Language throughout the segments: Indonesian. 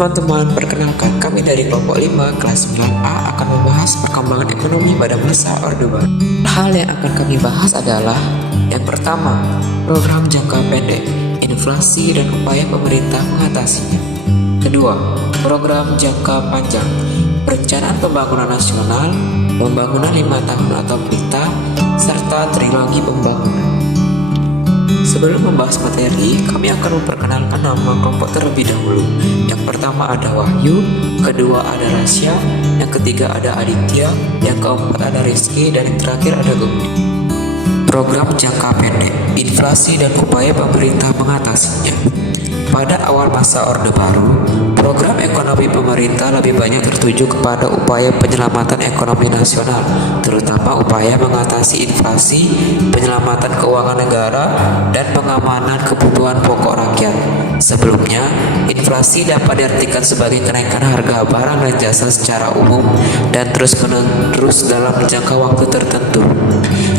teman-teman, perkenalkan kami dari kelompok 5 kelas 9A akan membahas perkembangan ekonomi pada masa Orde Baru. Hal yang akan kami bahas adalah yang pertama, program jangka pendek, inflasi dan upaya pemerintah mengatasinya. Kedua, program jangka panjang, perencanaan pembangunan nasional, pembangunan 5 tahun atau PLITA, serta trilogi pembangunan. Sebelum membahas materi, kami akan memperkenalkan nama kelompok terlebih dahulu. Yang pertama ada Wahyu, kedua ada Rasya, yang ketiga ada Aditya, yang keempat ada Rizky, dan yang terakhir ada Gemi. Program jangka pendek, inflasi dan upaya pemerintah mengatasinya. Pada awal masa Orde Baru, program ekonomi pemerintah lebih banyak tertuju kepada upaya penyelamatan ekonomi nasional, terutama upaya mengatasi inflasi, penyelamatan keuangan negara, dan pengamanan kebutuhan pokok rakyat. Sebelumnya, inflasi dapat diartikan sebagai kenaikan harga barang dan jasa secara umum dan terus-menerus dalam jangka waktu tertentu.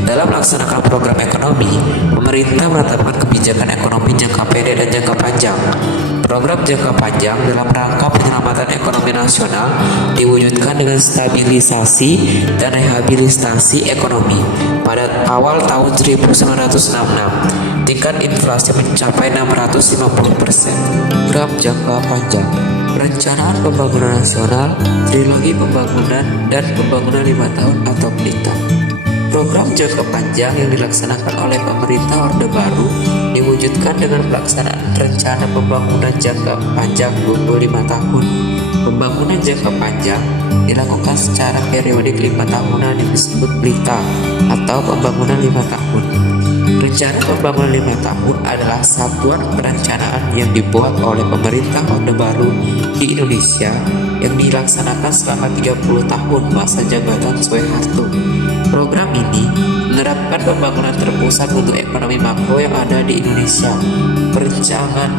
Dalam melaksanakan program ekonomi, pemerintah menetapkan kebijakan ekonomi jangka pendek dan jangka panjang. Program jangka panjang dalam rangka penyelamatan ekonomi nasional diwujudkan dengan stabilisasi dan rehabilitasi ekonomi. Pada awal tahun 1966, tingkat inflasi mencapai 650%. Program jangka panjang, perencanaan pembangunan nasional, trilogi pembangunan, dan pembangunan 5 tahun atau PLITA. Program jangka panjang yang dilaksanakan oleh pemerintah Orde Baru diwujudkan dengan pelaksanaan rencana pembangunan jangka panjang 25 tahun. Pembangunan jangka panjang dilakukan secara periodik 5 tahunan yang disebut PLITA atau pembangunan 5 tahun. Rencana pembangunan 5 tahun adalah satuan perencanaan yang dibuat oleh pemerintah Orde Baru di Indonesia yang dilaksanakan selama 30 tahun masa jabatan Soeharto. Program ini menerapkan pembangunan terpusat untuk ekonomi makro yang ada di Indonesia. Perencanaan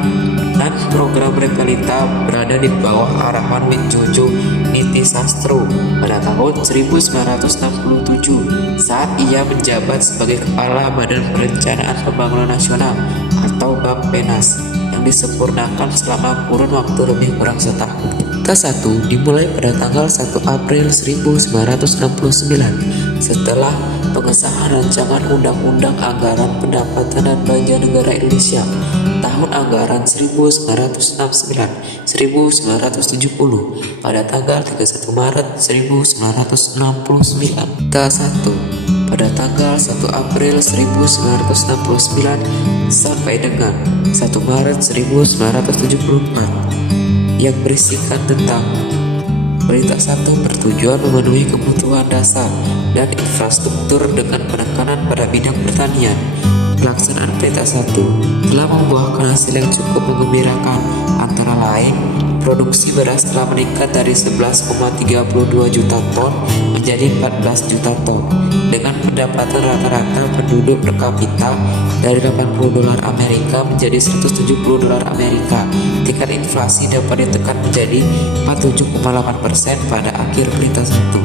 dan program PLITA berada di bawah arahan Widjojo Nitisastro pada tahun 1967 saat ia menjabat sebagai Kepala Badan Perencanaan Pembangunan Nasional atau Bappenas yang disempurnakan selama kurun waktu lebih kurang setahun. K1 dimulai pada tanggal 1 April 1969 setelah pengesahan rancangan Undang-Undang Anggaran Pendapatan dan Belanja Negara Indonesia tahun anggaran 1969-1970 pada tanggal 31 Maret 1969. K1 pada tanggal 1 April 1969 sampai dengan 1 Maret 1974 yang berisikan tentang Perintah 1 bertujuan memenuhi kebutuhan dasar dan infrastruktur dengan penekanan pada bidang pertanian. Pelaksanaan Perintah 1 telah membuahkan hasil yang cukup menggembirakan, antara lain produksi beras telah meningkat dari 11,32 juta ton menjadi 14 juta ton dengan pendapatan rata-rata penduduk per kapita dari 80 dolar Amerika menjadi 170 dolar Amerika. Tingkat inflasi dapat ditekan menjadi 47,8% pada akhir Perintah 1.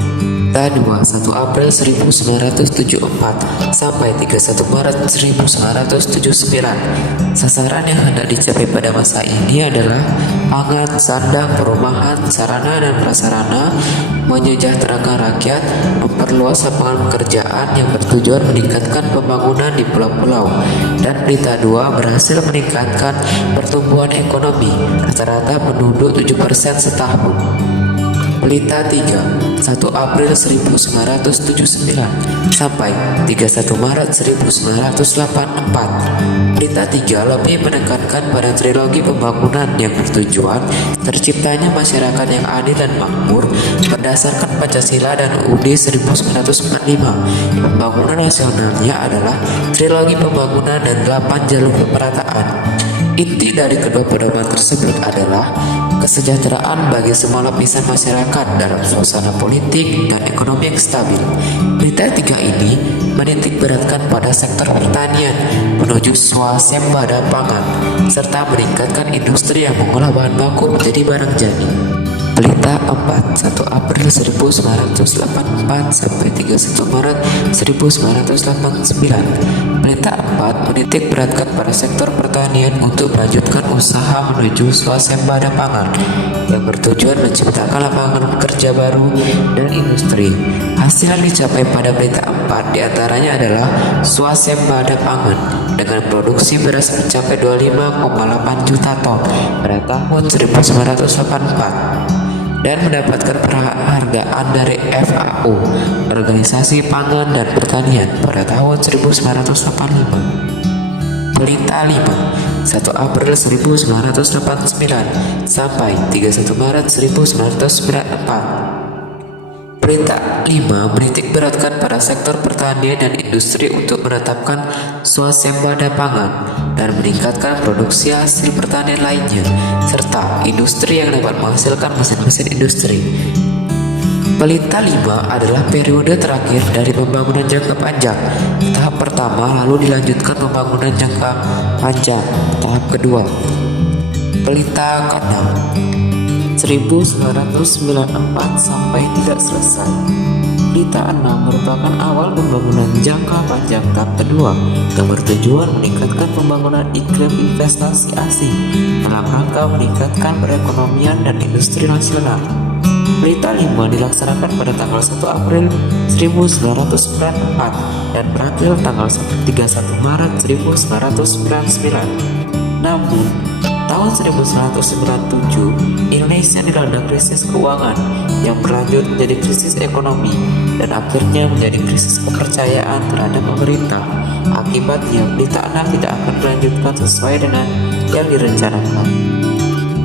K2 1 April 1974 sampai 31 Maret 1979. Sasaran yang hendak dicapai pada masa ini adalah pangan, sandang, perumahan, sarana dan prasarana, menyejahterakan rakyat, memperluas lapangan pekerjaan yang bertujuan meningkatkan pembangunan di pulau-pulau, dan Pelita 2 berhasil meningkatkan pertumbuhan ekonomi rata-rata penduduk 7% setahun. Pelita 3 1 April 1979 sampai 31 Maret 1984. Pelita 3 lebih menekankan pada trilogi pembangunan yang bertujuan terciptanya masyarakat yang adil dan makmur berdasarkan Pancasila dan UUD 1945. Pembangunan nasionalnya adalah trilogi pembangunan dan 8 jalur pemerataan. Inti dari kedua pedoman tersebut adalah kesejahteraan bagi semua lapisan masyarakat dalam suasana politik dan ekonomi yang stabil. Pelita 3 ini menitik beratkan pada sektor pertanian menuju swasembada pangan serta meningkatkan industri yang mengolah bahan baku menjadi barang jadi. Pelita 4, 1 April 1984 sampai 31 Maret 1989. Pelita 4 menitik beratkan pada sektor pertanian untuk melanjutkan usaha menuju swasembada pangan yang bertujuan menciptakan lapangan kerja baru dan industri. Hasil yang dicapai pada pelita 4 diantaranya adalah swasembada pangan dengan produksi beras mencapai 25,8 juta ton pada tahun 1984 dan mendapatkan penghargaan dari FAO, Organisasi Pangan dan Pertanian, pada tahun 1985. Pelita 5, 1 April 1989 sampai 31 Maret 1994. Pelita 5 menitik beratkan pada sektor pertanian dan industri untuk menetapkan swasembada pangan dan meningkatkan produksi hasil pertanian lainnya, serta industri yang dapat menghasilkan mesin-mesin industri. Pelita 5 adalah periode terakhir dari pembangunan jangka panjang. Tahap pertama lalu dilanjutkan pembangunan jangka panjang. Tahap kedua. Pelita ke-6, 1994 sampai tidak selesai. Pelita 6 merupakan awal pembangunan jangka panjang tahap kedua yang bertujuan meningkatkan pembangunan iklim investasi asing dalam rangka meningkatkan perekonomian dan industri nasional. Pelita 5 dilaksanakan pada tanggal 1 April 1994 dan berakhir tanggal 31 Maret 1999. Namun, tahun 1997, Indonesia dilanda krisis keuangan yang berlanjut menjadi krisis ekonomi dan akhirnya menjadi krisis kepercayaan terhadap pemerintah. Akibatnya, pelita 6 tidak akan dilanjutkan sesuai dengan yang direncanakan.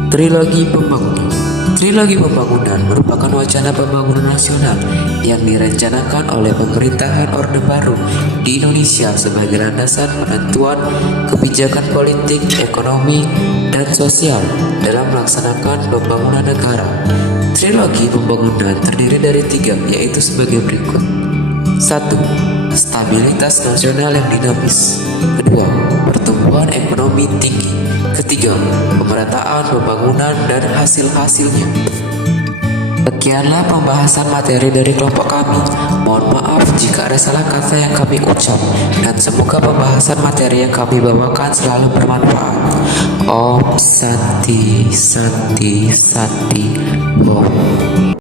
Trilogi pembangunan. Trilogi pembangunan merupakan wacana pembangunan nasional yang direncanakan oleh pemerintahan Orde Baru di Indonesia sebagai landasan penentuan kebijakan politik, ekonomi, dan sosial dalam melaksanakan pembangunan negara. Trilogi pembangunan terdiri dari 3, yaitu sebagai berikut. 1. Stabilitas nasional yang dinamis. 2. Pertumbuhan ekonomi tinggi. 3. Pemerataan pembangunan dan hasil-hasilnya. Sekianlah pembahasan materi dari kelompok kami. Mohon maaf jika ada salah kata yang kami ucap, dan semoga pembahasan materi yang kami bawakan selalu bermanfaat. Om Santi Santi Santi Om.